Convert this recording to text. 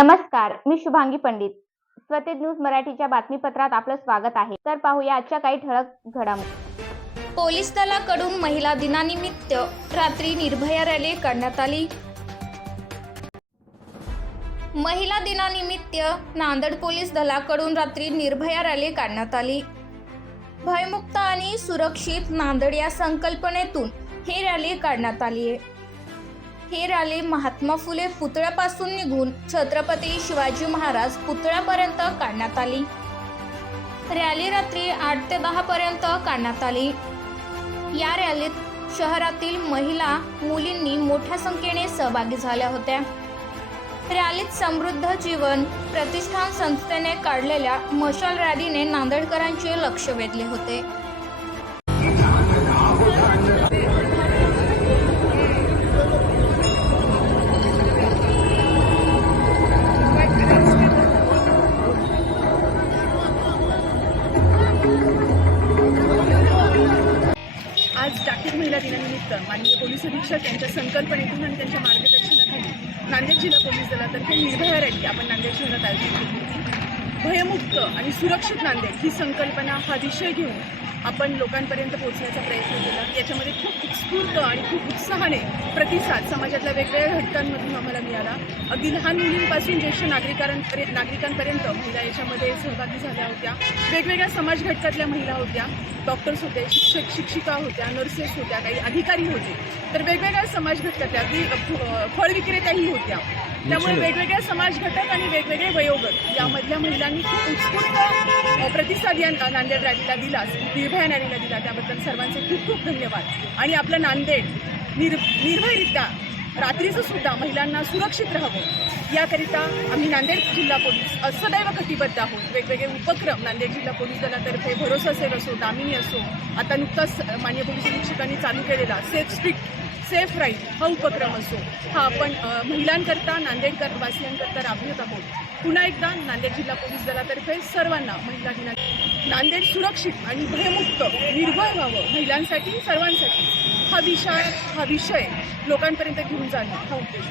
नमस्कार मी शुभांगी पंडित स्वतेज न्यूज मराठीच्या बातमीपत्रात आपलं स्वागत आहे तर पाहूया आजच्या काही ठळक घडामोडी पोलीस दलाकडून महिला दिनानिमित्त रात्री निर्भया रॅली काढण्यात आली महिला दिनानिमित्त नांदेड पोलीस दलाकडून रात्री निर्भया रॅली काढण्यात आली भयमुक्त आणि सुरक्षित नांदेड या संकल्पनेतून ही रॅली काढण्यात आली आहे हे रॅली महात्मा फुले पुतळ्यापासून निघून छत्रपती शिवाजी महाराज पुतळ्यापर्यंत काढण्यात आली रॅली रात्री आठ ते पर्यंत काढण्यात आली या रॅलीत शहरातील महिला मुलींनी मोठ्या संख्येने सहभागी झाल्या होत्या रॅलीत समृद्ध जीवन प्रतिष्ठान संस्थेने काढलेल्या मशाल रॅलीने नांदेडकरांचे लक्ष वेधले होते जागतिक महिला दिनानिमित्त माननीय पोलीस अधीक्षक यांच्या संकल्पनेतून आणि त्यांच्या मार्गदर्शनाखाली नांदेड जिल्हा पोलीस दलातर्फे निर्भया रॅली आपण नांदेड शहरात आयोजित केली होती भयमुक्त आणि सुरक्षित नांदेड ही संकल्पना हा विषय घेऊन आपण लोकांपर्यंत पोहोचण्याचा प्रयत्न केला याच्यामध्ये खूप उत्स्फूर्त आणि खूप उत्साहाने प्रतिसाद समाजातल्या वेगवेगळ्या घटकांमधून आम्हाला मिळाला अगदी लहान मुलींपासून ज्येष्ठ नागरिकांपर्यंत नागरिकांपर्यंत महिला याच्यामध्ये सहभागी झाल्या होत्या वेगवेगळ्या समाज घटकातल्या महिला होत्या डॉक्टर्स होते शिक्षक शिक्षिका होत्या नर्सेस होत्या काही अधिकारी होते तर वेगवेगळ्या समाज घटकातल्या अगदी फळ विक्रेत्याही होत्या त्यामुळे वेगवेगळ्या समाज घटक आणि वेगवेगळे वयोगट यामधल्या महिलांनी खूप उत्स्फूर्त प्रतिसाद या नांदेड रॅलीला दिलास निर्भया रॅलीला दिला त्याबद्दल सर्वांचे खूप खूप धन्यवाद आणि आपलं नांदेड निर् निर्भयरित्या रात्रीचं सुद्धा महिलांना सुरक्षित राहावं याकरिता आम्ही नांदेड जिल्हा पोलीस सदैव कटिबद्ध आहोत वेगवेगळे उपक्रम नांदेड जिल्हा पोलीस दलातर्फे भरोसा सेल असो दामिनी असो आता नुकताच मान्य पोलीस निरीक्षकांनी चालू केलेला सेफ स्ट्रीट सेफ राईट हा उपक्रम असो हा आपण महिलांकरता नांदेडकर वासियांकरता राबवत आहोत पुन्हा एकदा नांदेड जिल्हा पोलीस दलातर्फे सर्वांना महिला दिना नांदेड सुरक्षित आणि भयमुक्त निर्भय व्हावं महिलांसाठी सर्वांसाठी हा विषय हा विषय लोकांपर्यंत घेऊन जाणं हा उद्देश